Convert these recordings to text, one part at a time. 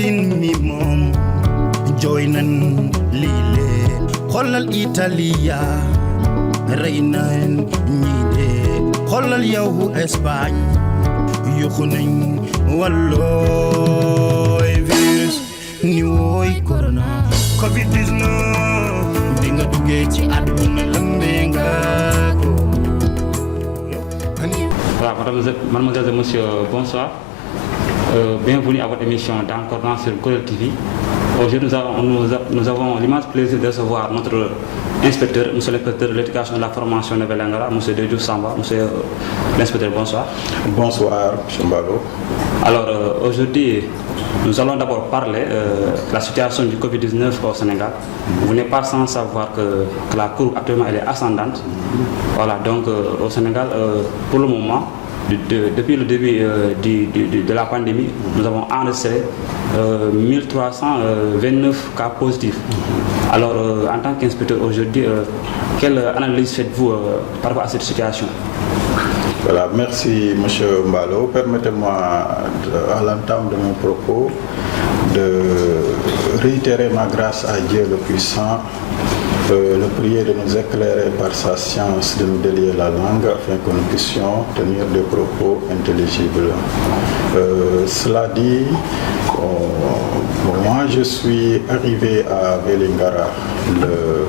sin mi mom joinan lile xoolal Italia rey nañ ñii de xoolal yow Espagne yuxu nañ wallooy virus ni wooy corona Covid-19 bi nga duggee ci àdduna lëmbee nga ko. Voilà, mademoiselle et monsieur, bonsoir. Bienvenue à votre émission d'Encore sur Corel TV. Aujourd'hui, nous avons l'immense plaisir de recevoir notre inspecteur, monsieur l'inspecteur de l'éducation et de la formation de Vélingara, monsieur Dedou Samba. Monsieur l'inspecteur, bonsoir. Bonsoir, monsieur Mbalo. Alors, aujourd'hui, nous allons d'abord parler de la situation du Covid-19 au Sénégal. Vous n'êtes pas sans savoir que la courbe actuellement elle est ascendante. Voilà, donc au Sénégal, pour le moment, depuis le début de la pandémie, nous avons enregistré 1329 cas positifs. Alors, en tant qu'inspecteur aujourd'hui, quelle analyse faites-vous par rapport à cette situation? Voilà, merci M. Mbalo. Permettez-moi, à l'entame de mon propos, de réitérer ma grâce à Dieu le Puissant, le prier de nous éclairer par sa science, de nous délier la langue afin que nous puissions tenir des propos intelligibles. Cela dit, moi je suis arrivé à Vélingara le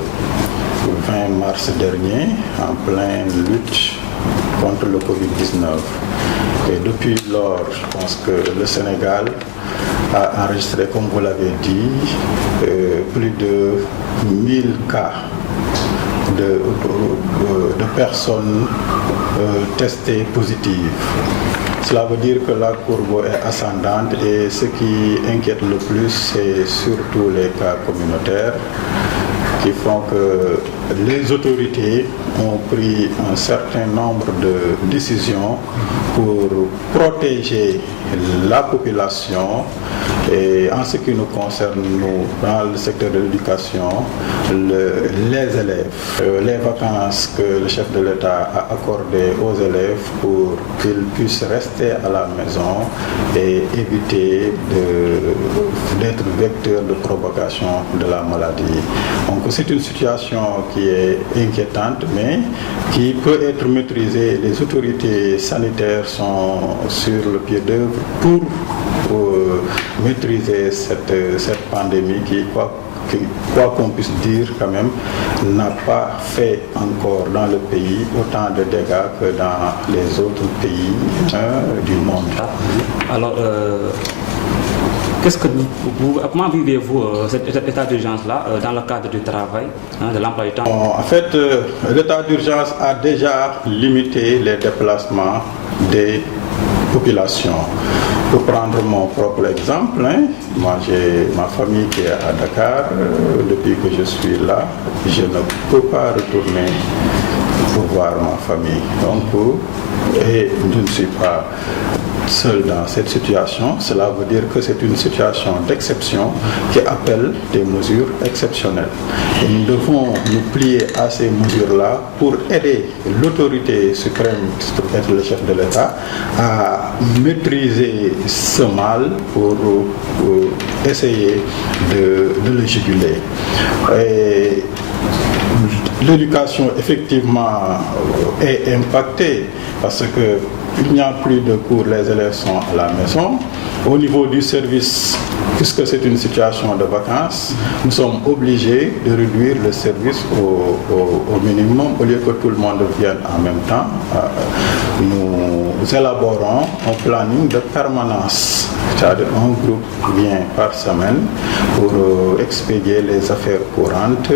20 mars dernier en pleine lutte contre le Covid-19. Et depuis lors, je pense que le Sénégal a enregistré, comme vous l'avez dit, plus de 1000 cas de personnes testées positives. Cela veut dire que la courbe est ascendante et ce qui inquiète le plus, c'est surtout les cas communautaires qui font que les autorités ont pris un certain nombre de décisions pour protéger la population. Et en ce qui nous concerne, nous, dans le secteur de l'éducation, les élèves, les vacances que le chef de l'État a accordées aux élèves pour qu'ils puissent rester à la maison et éviter d'être vecteurs de propagation de la maladie. Donc c'est une situation qui est inquiétante, mais qui peut être maîtrisée. Les autorités sanitaires sont sur le pied d'œuvre pour maîtriser cette pandémie qui, quoi qu'on puisse dire quand même, n'a pas fait encore dans le pays autant de dégâts que dans les autres pays du monde. Alors, comment vivez-vous cet état d'urgence-là dans le cadre du travail, de l'emploi du temps? En fait, l'état d'urgence a déjà limité les déplacements des populations. Pour prendre mon propre exemple, moi j'ai ma famille qui est à Dakar. Depuis que je suis là, je ne peux pas retourner pour voir ma famille. Donc, et je ne suis pas seul dans cette situation. Cela veut dire que c'est une situation d'exception qui appelle des mesures exceptionnelles. Et nous devons nous plier à ces mesures-là pour aider l'autorité suprême, qui peut être le chef de l'État, à maîtriser ce mal pour essayer de le juguler. Et l'éducation, effectivement, est impactée parce que il n'y a plus de cours, les élèves sont à la maison. Au niveau du service, puisque c'est une situation de vacances, nous sommes obligés de réduire le service au minimum au lieu que tout le monde vienne en même temps. Nous élaborons un planning de permanence, c'est-à-dire un groupe vient par semaine pour expédier les affaires courantes,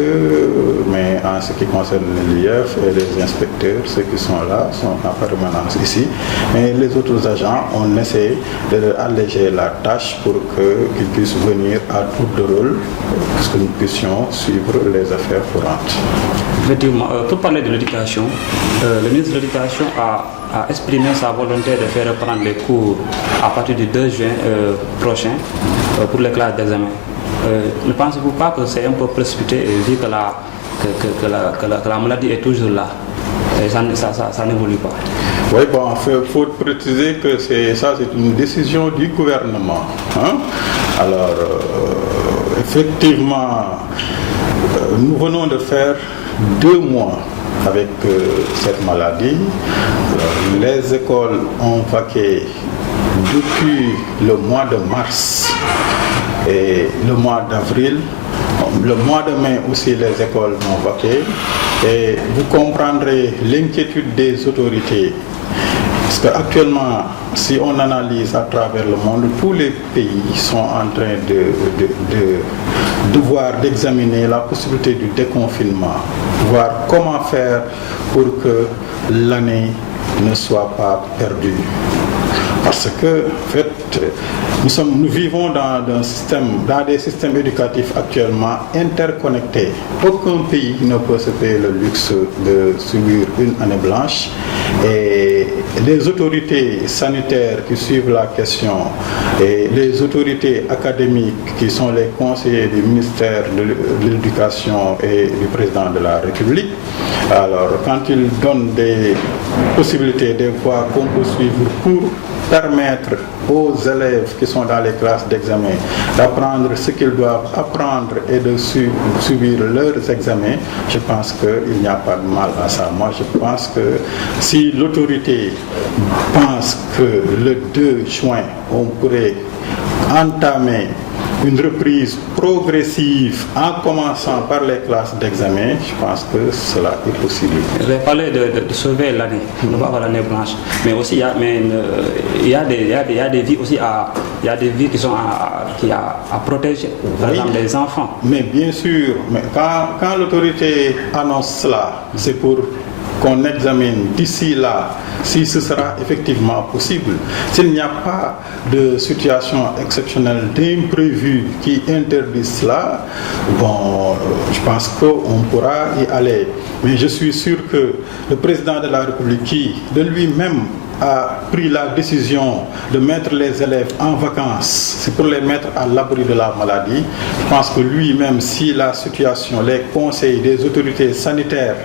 mais en ce qui concerne l'IF et les inspecteurs, ceux qui sont là sont en permanence ici. Mais les autres agents, on essaie de alléger la tâche pour qu'ils puissent venir à tour de rôle, pour que nous puissions suivre les affaires courantes. Effectivement, pour parler de l'éducation, le ministre de l'Éducation a exprimé sa volonté de faire reprendre les cours à partir du 2 juin prochain pour les classes d'examen. Ne pensez-vous pas que c'est un peu précipité vu que la maladie est toujours là? Et ça n'évolue pas. Oui, bon, il faut préciser que c'est une décision du gouvernement. Hein? Alors, effectivement, nous venons de faire 2 mois avec cette maladie. Alors, les écoles ont vaqué depuis le mois de mars et le mois d'avril. Le mois de mai aussi, les écoles ont vaqué. Et vous comprendrez l'inquiétude des autorités. Parce qu'actuellement, si on analyse à travers le monde, tous les pays sont en train d'examiner la possibilité du déconfinement, voir comment faire pour que l'année ne soit pas perdue. Parce que, en fait, nous vivons dans des systèmes éducatifs actuellement interconnectés. Aucun pays ne peut se payer le luxe de subir une année blanche. Et les autorités sanitaires qui suivent la question et les autorités académiques qui sont les conseillers du ministère de l'Éducation et du président de la République, alors quand ils donnent des possibilités, des voies qu'on peut suivre pour permettre aux élèves qui sont dans les classes d'examen d'apprendre ce qu'ils doivent apprendre et de subir leurs examens, je pense qu'il n'y a pas de mal à ça. Moi, je pense que si l'autorité pense que le 2 juin, on pourrait entamer une reprise progressive en commençant par les classes d'examen, je pense que cela est possible. Vous avez parlé de sauver l'année, de pas avoir l'année blanche, mais aussi il y a des vies aussi il y a des vies qui sont à protéger, par exemple les enfants. Mais bien sûr, mais quand l'autorité annonce cela, c'est pour qu'on examine d'ici là si ce sera effectivement possible. S'il n'y a pas de situation exceptionnelle, d'imprévu qui interdit cela, bon, je pense qu'on pourra y aller. Mais je suis sûr que le président de la République, qui de lui-même a pris la décision de mettre les élèves en vacances, c'est pour les mettre à l'abri de la maladie. Je pense que lui-même, si la situation, les conseils des autorités sanitaires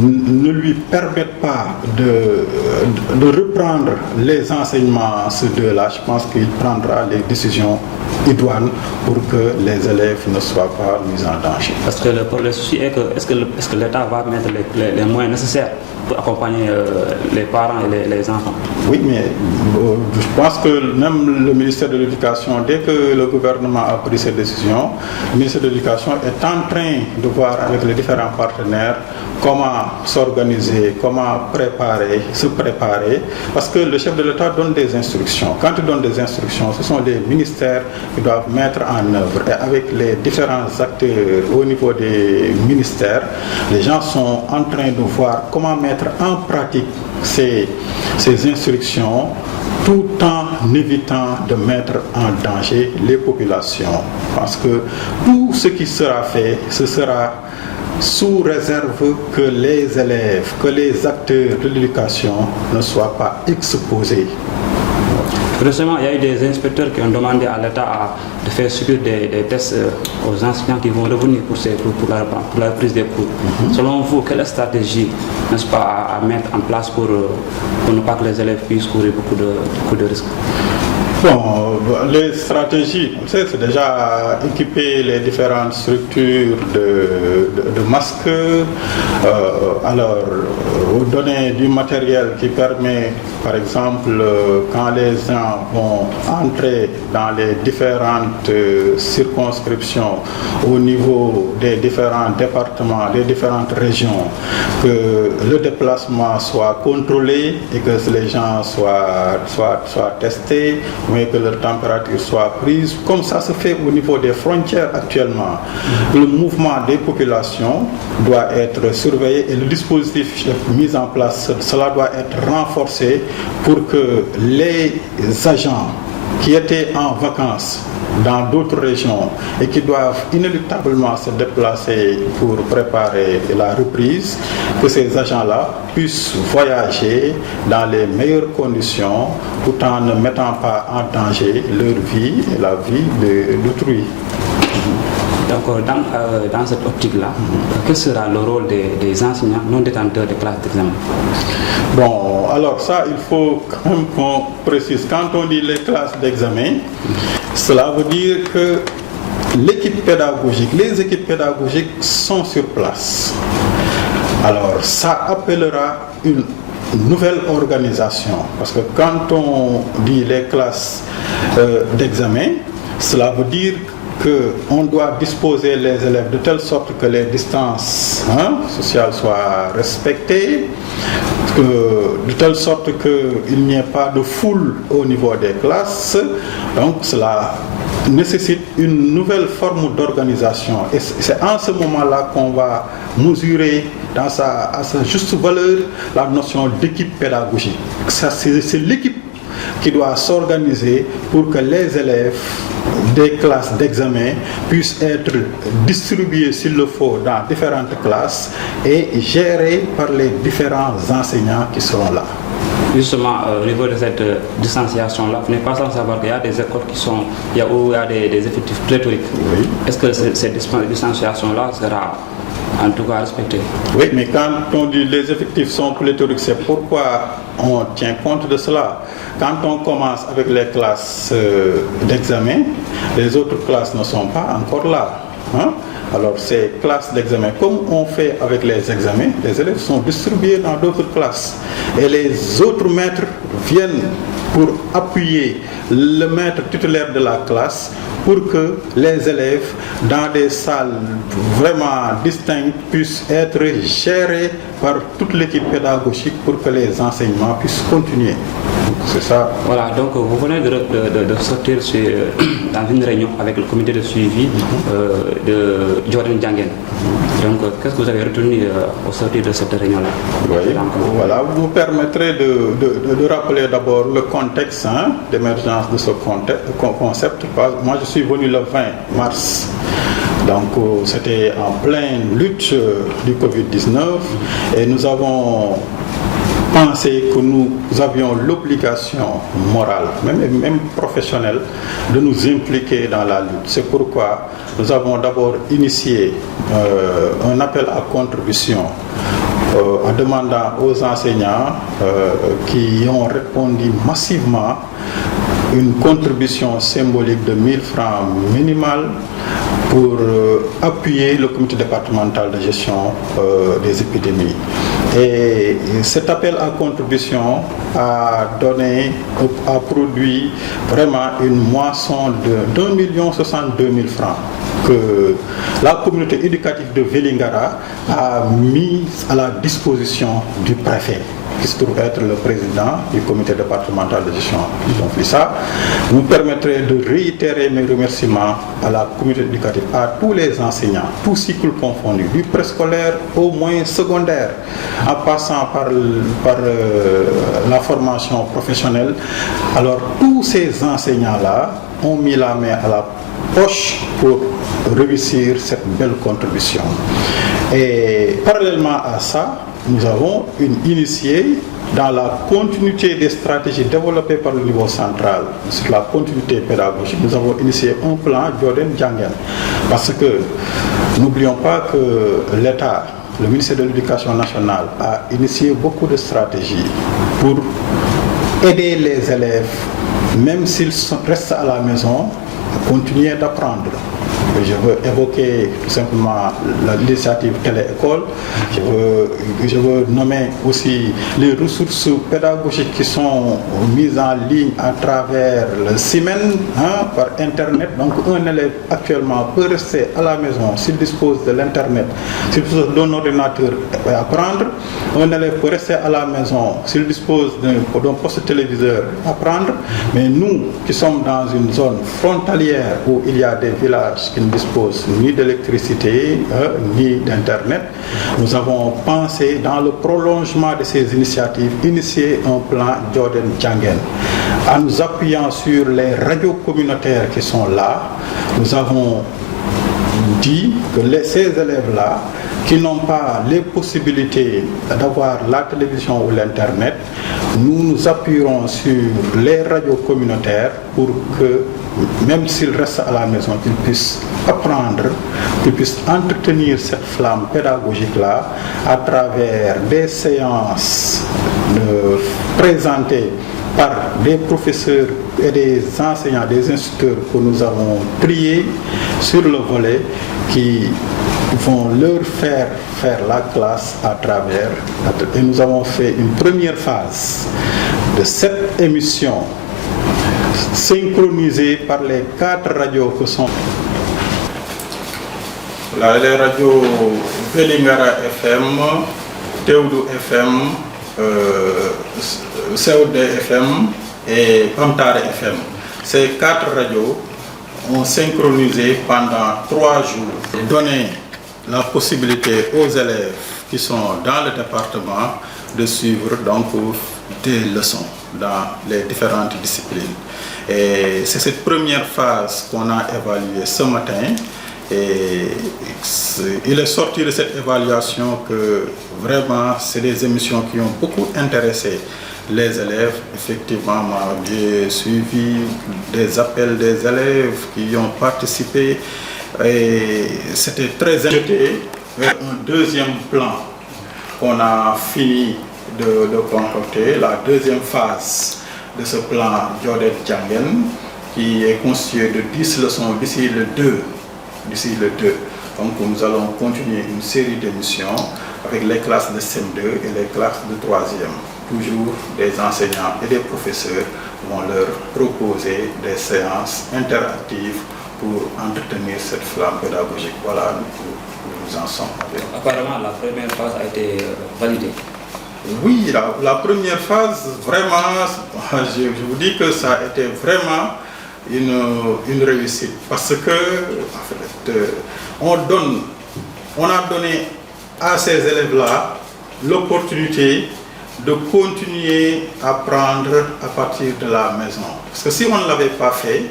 ne lui permettent pas de reprendre les enseignements ce 2-là, je pense qu'il prendra les décisions idoines pour que les élèves ne soient pas mis en danger. Parce que le souci est que est-ce que l'État va mettre les moyens nécessaires pour accompagner les parents et les enfants? Oui, mais je pense que même le ministère de l'Éducation, dès que le gouvernement a pris cette décision, le ministère de l'Éducation est en train de voir avec les différents partenaires comment s'organiser, comment se préparer, parce que le chef de l'État donne des instructions. Quand il donne des instructions, ce sont les ministères qui doivent mettre en œuvre. Et avec les différents acteurs au niveau des ministères, les gens sont en train de voir comment mettre en pratique ces instructions, tout en évitant de mettre en danger les populations. Parce que tout ce qui sera fait, ce sera sous réserve que les élèves, que les acteurs de l'éducation ne soient pas exposés. Récemment, il y a eu des inspecteurs qui ont demandé à l'État de faire subir des tests aux enseignants qui vont revenir pour la reprise des cours. Selon vous, quelle stratégie, n'est-ce pas, à mettre en place pour ne pas que les élèves puissent courir beaucoup de risques? Bon, les stratégies, c'est déjà équiper les différentes structures de masques, donner du matériel qui permet, par exemple, quand les gens vont entrer dans les différentes circonscriptions au niveau des différents départements, des différentes régions, que le déplacement soit contrôlé et que les gens soient testés, mais que leur température soit prise, comme ça se fait au niveau des frontières actuellement. Le mouvement des populations doit être surveillé et le dispositif mis en place, cela doit être renforcé pour que les agents qui étaient en vacances dans d'autres régions et qui doivent inéluctablement se déplacer pour préparer la reprise, que ces agents-là puissent voyager dans les meilleures conditions tout en ne mettant pas en danger leur vie et la vie d'autrui. Donc, dans cette optique-là, quel sera le rôle des enseignants non détenteurs de classes d'examen? Bon, alors ça, il faut quand même qu'on précise. Quand on dit les classes d'examen, cela veut dire que l'équipe pédagogique, les équipes pédagogiques sont sur place. Alors, ça appellera une nouvelle organisation. Parce que quand on dit les classes d'examen, cela veut dire qu'on doit disposer les élèves de telle sorte que les distances sociales soient respectées, de telle sorte qu'il n'y ait pas de foule au niveau des classes. Donc cela nécessite une nouvelle forme d'organisation. Et c'est en ce moment-là qu'on va mesurer à sa juste valeur la notion d'équipe pédagogique. C'est l'équipe qui doit s'organiser pour que les élèves des classes d'examen puissent être distribués s'il le faut dans différentes classes et gérés par les différents enseignants qui seront là. Justement, au niveau de cette distanciation-là, vous n'êtes pas sans savoir qu'il y a des écoles où il y a des effectifs pléthoriques. Oui. Est-ce que cette distanciation-là sera en tout cas respectée? Oui, mais quand on dit les effectifs sont pléthoriques, c'est pourquoi on tient compte de cela. Quand on commence avec les classes d'examen, les autres classes ne sont pas encore là. Alors ces classes d'examen, comme on fait avec les examens, les élèves sont distribués dans d'autres classes. Et les autres maîtres viennent pour appuyer le maître titulaire de la classe pour que les élèves dans des salles vraiment distinctes puissent être gérés par toute l'équipe pédagogique pour que les enseignements puissent continuer. C'est ça. Voilà, donc vous venez de sortir dans une réunion avec le comité de suivi de Jordan Djangen. Donc qu'est-ce que vous avez retenu au sortir de cette réunion-là? Oui, voilà, vous me permettrez de rappeler d'abord le contexte d'émergence de ce concept. Moi je suis venu le 20 mars. Donc c'était en pleine lutte du Covid-19 et nous avons pensé que nous avions l'obligation morale, même professionnelle, de nous impliquer dans la lutte. C'est pourquoi nous avons d'abord initié un appel à contribution en demandant aux enseignants qui ont répondu massivement une contribution symbolique de 1000 francs minimal pour appuyer le comité départemental de gestion des épidémies. Et cet appel à contribution a produit vraiment une moisson de 1,062 francs que la communauté éducative de Vélingara a mis à la disposition du préfet, qui se trouve être le président du comité départemental de gestion du conflit. Ça vous permettrait de réitérer mes remerciements à la communauté éducative, à tous les enseignants, tous cycles confondus, du préscolaire au moins secondaire, en passant par la formation professionnelle. Alors tous ces enseignants-là ont mis la main à la poche pour réussir cette belle contribution. Et parallèlement à ça, nous avons initié dans la continuité des stratégies développées par le niveau central, sur la continuité pédagogique, nous avons initié un plan Jordan Djangen. Parce que n'oublions pas que l'État, le ministère de l'Éducation nationale, a initié beaucoup de stratégies pour aider les élèves, même s'ils restent à la maison, à continuer d'apprendre. Je veux évoquer tout simplement l'initiative Télé-École. Je veux nommer aussi les ressources pédagogiques qui sont mises en ligne à travers le CIMEN par Internet. Donc un élève actuellement peut rester à la maison s'il dispose de l'Internet, s'il dispose d'un ordinateur et apprendre. Un élève peut rester à la maison s'il dispose d'un poste téléviseur et apprendre. Mais nous qui sommes dans une zone frontalière où il y a des villages qui ne disposent ni d'électricité ni d'internet, nous avons pensé dans le prolongement de ces initiatives initier un plan Jordan Djangen. En nous appuyant sur les radios communautaires qui sont là, nous avons dit que ces élèves-là qui n'ont pas les possibilités d'avoir la télévision ou l'internet, nous nous appuierons sur les radios communautaires pour que même s'ils restent à la maison, qu'ils puissent apprendre, qu'ils puissent entretenir cette flamme pédagogique-là à travers des séances présentées par des professeurs et des enseignants, des instituteurs que nous avons triés sur le volet qui vont leur faire la classe à travers. Et nous avons fait une première phase de cette émission synchronisée par les 4 radios que sont les radios Vélingara FM, Théoudou FM, COD FM et Pamtare FM. Ces 4 radios ont synchronisé pendant 3 jours, donné la possibilité aux élèves qui sont dans le département de suivre donc des leçons dans les différentes disciplines. Et c'est cette première phase qu'on a évaluée ce matin. Et il est sorti de cette évaluation que vraiment c'est des émissions qui ont beaucoup intéressé les élèves. Effectivement, j'ai suivi des appels des élèves qui ont participé et c'était très jeté vers un deuxième plan qu'on a fini de concocter, la deuxième phase de ce plan Djodet Djangen qui est constitué de 10 leçons d'ici le 2. Donc nous allons continuer une série d'émissions avec les classes de CM2 et les classes de 3e. Toujours des enseignants et des professeurs vont leur proposer des séances interactives pour entretenir cette flamme pédagogique. Voilà où nous en sommes. Apparemment, la première phase a été validée. Oui, la première phase, vraiment, je vous dis que ça a été vraiment une réussite parce que en fait, on a donné à ces élèves-là l'opportunité de continuer à apprendre à partir de la maison. Parce que si on ne l'avait pas fait,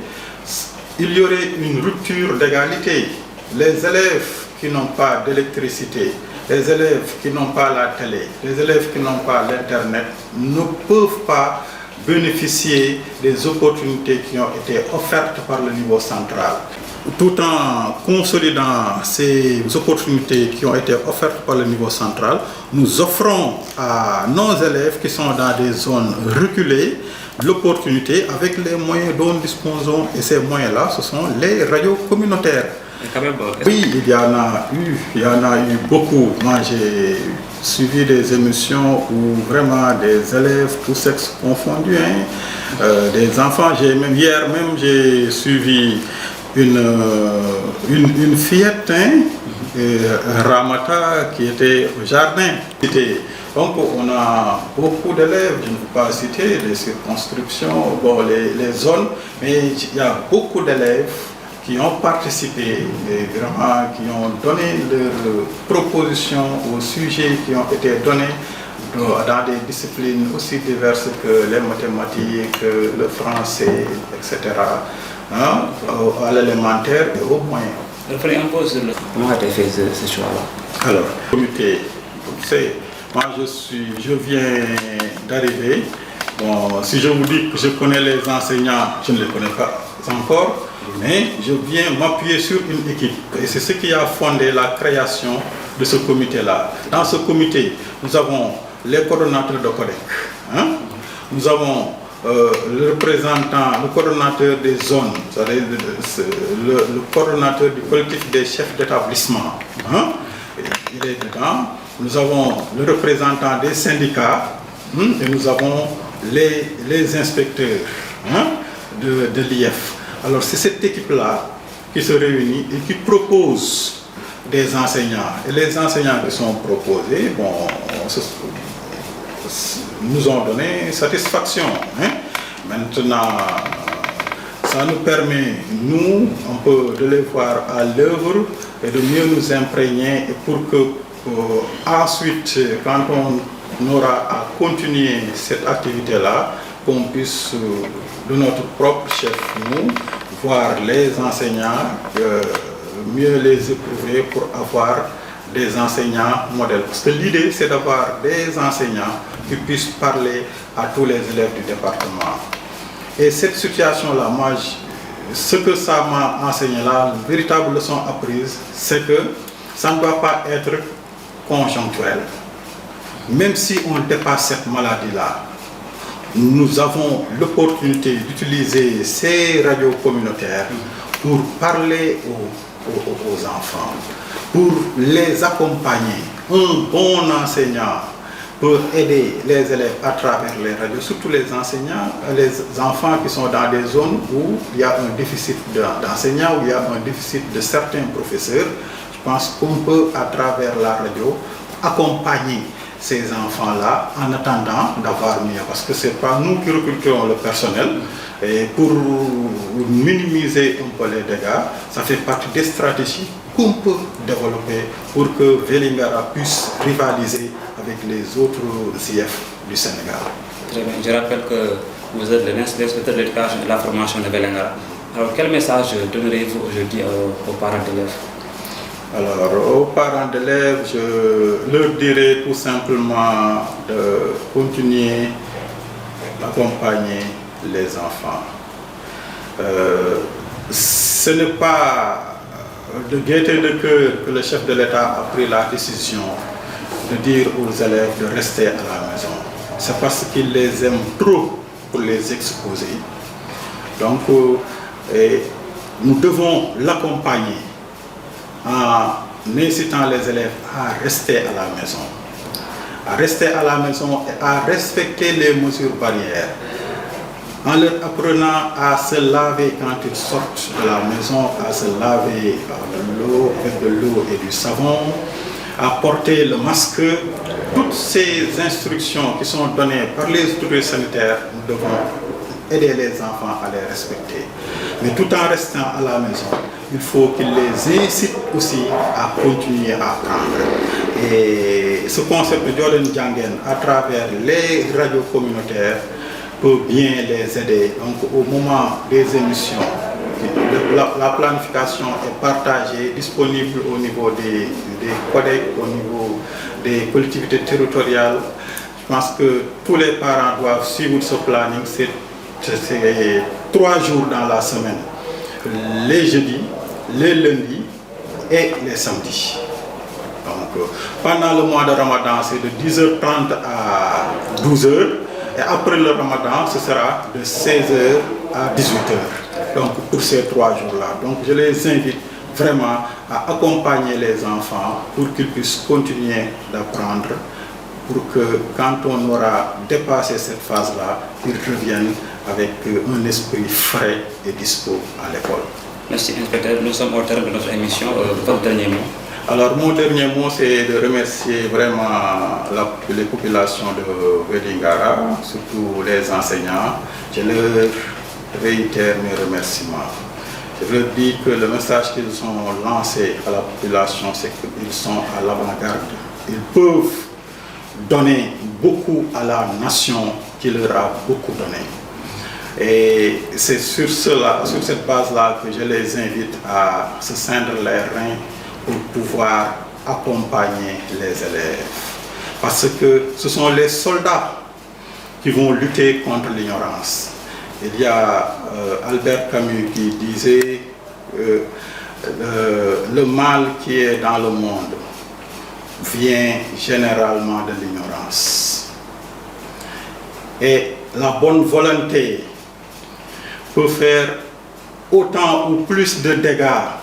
il y aurait une rupture d'égalité. Les élèves qui n'ont pas d'électricité, les élèves qui n'ont pas la télé, les élèves qui n'ont pas l'Internet ne peuvent pas bénéficier des opportunités qui ont été offertes par le niveau central. Tout en consolidant ces opportunités qui ont été offertes par le niveau central, nous offrons à nos élèves qui sont dans des zones reculées l'opportunité avec les moyens dont nous disposons. Et ces moyens-là, ce sont les radios communautaires. Oui, il y en a eu beaucoup. Moi, j'ai suivi des émissions où vraiment des élèves, tous sexes confondus, des enfants. Hier même, j'ai suivi une fillette, Ramata, qui était au jardin. Donc on a beaucoup d'élèves, je ne veux pas citer les circonscriptions, les zones, mais il y a beaucoup d'élèves qui ont participé et vraiment qui ont donné leurs propositions aux sujets qui ont été donnés dans des disciplines aussi diverses que les mathématiques, le français, etc. À l'élémentaire et au moyen. Comment a été fait ce choix-là? Alors, comité, moi je viens d'arriver. Bon, si je vous dis que je connais les enseignants, je ne les connais pas encore, mais je viens m'appuyer sur une équipe. Et c'est ce qui a fondé la création de ce comité-là. Dans ce comité, nous avons les coordonnateurs de CODEC. Nous avons le représentant, le coordonnateur des zones, le coordonnateur du collectif des chefs d'établissement. Il est dedans. Nous avons le représentant des syndicats et nous avons les inspecteurs de l'IF. Alors c'est cette équipe-là qui se réunit et qui propose des enseignants. Et les enseignants qui sont proposés, nous ont donné satisfaction. Maintenant, ça nous permet, nous, un peu de les voir à l'œuvre et de mieux nous imprégner et pour que ensuite, quand on aura à continuer cette activité-là, qu'on puisse, de notre propre chef, nous, voir les enseignants, mieux les éprouver pour avoir des enseignants modèles. Parce que l'idée, c'est d'avoir des enseignants qui puissent parler à tous les élèves du département. Et cette situation-là, moi, ce que ça m'a enseigné là, une véritable leçon apprise, c'est que ça ne doit pas être conjoncturel. Même si on dépasse cette maladie-là, nous avons l'opportunité d'utiliser ces radios communautaires pour parler aux enfants, pour les accompagner. Un bon enseignant peut aider les élèves à travers les radios, surtout les enseignants, les enfants qui sont dans des zones où il y a un déficit d'enseignants, où il y a un déficit de certains professeurs. Je pense qu'on peut, à travers la radio, accompagner ces enfants-là en attendant d'avoir mieux, parce que ce n'est pas nous qui recrutons le personnel, et pour minimiser un peu les dégâts, ça fait partie des stratégies qu'on peut développer pour que Vélingara puisse rivaliser avec les autres IEF du Sénégal. Très bien. Je rappelle que vous êtes l'inspecteur de l'éducation et de la formation de Vélingara. Alors quel message donnerez-vous aujourd'hui aux parents d'élèves? Alors, aux parents d'élèves, je leur dirais tout simplement de continuer d'accompagner les enfants. Ce n'est pas de gaieté de cœur que le chef de l'État a pris la décision de dire aux élèves de rester à la maison. C'est parce qu'il les aime trop pour les exposer. Donc, nous devons l'accompagner en incitant les élèves à rester à la maison. À rester à la maison et à respecter les mesures barrières. En leur apprenant à se laver quand ils sortent de la maison, à se laver avec de l'eau et du savon, à porter le masque. Toutes ces instructions qui sont données par les autorités sanitaires, nous devons aider les enfants à les respecter. Mais tout en restant à la maison, il faut qu'ils les incitent aussi à continuer à apprendre. Et ce concept de Jordan Djangen, à travers les radios communautaires, peut bien les aider. Donc au moment des émissions, la planification est partagée, disponible au niveau des collègues, au niveau des collectivités territoriales. Je pense que tous les parents doivent suivre ce planning. C'est 3 jours dans la semaine, les jeudis, les lundis et les samedis. Donc pendant le mois de Ramadan, c'est de 10h30 à 12h. Et après le Ramadan, ce sera de 16h à 18h. Donc pour ces 3 jours-là. Donc je les invite vraiment à accompagner les enfants pour qu'ils puissent continuer d'apprendre, pour que quand on aura dépassé cette phase-là, ils reviennent avec un esprit frais et dispo à l'école. Merci inspecteur, nous sommes au terme de notre émission. Votre dernier mot? Alors mon dernier mot, c'est de remercier vraiment les populations de Vélingara, surtout les enseignants. Je leur réitère mes remerciements. Je leur dis que le message qu'ils ont lancé à la population, c'est qu'ils sont à l'avant-garde. Ils peuvent donner beaucoup à la nation qui leur a beaucoup donné. Et c'est sur cette base-là que je les invite à se ceindre les reins pour pouvoir accompagner les élèves. Parce que ce sont les soldats qui vont lutter contre l'ignorance. Il y a Albert Camus qui disait le mal qui est dans le monde vient généralement de l'ignorance. Et la bonne volonté peut faire autant ou plus de dégâts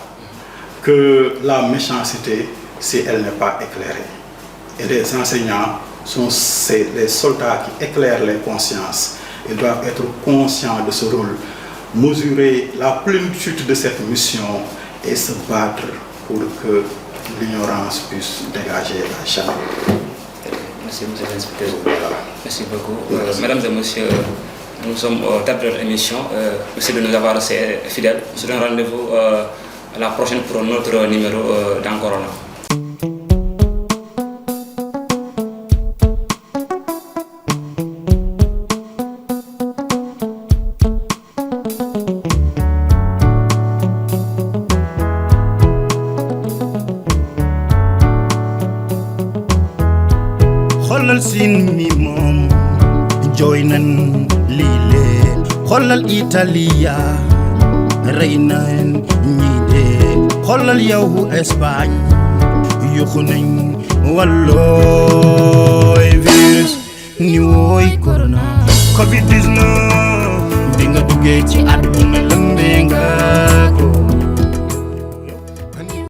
que la méchanceté si elle n'est pas éclairée. Et les enseignants sont les soldats qui éclairent les consciences. Ils doivent être conscients de ce rôle, mesurer la plénitude de cette mission et se battre pour que l'ignorance puisse dégager à jamais. Merci, monsieur l'inspecteur. Merci beaucoup. Mesdames et messieurs, nous sommes au terme de notre émission. Merci de nous avoir restés fidèles. Je vous donne rendez-vous à la prochaine pour un autre numéro dans Corona. Xoolal Siin mi moom jooy nan lii lee xoolal Italia rey na ñi dee xoolal yow Espagne yuxu nañ wallooy virus ni wooy corona Covid-19 bi nga duggee ci àdduna lëmbee nga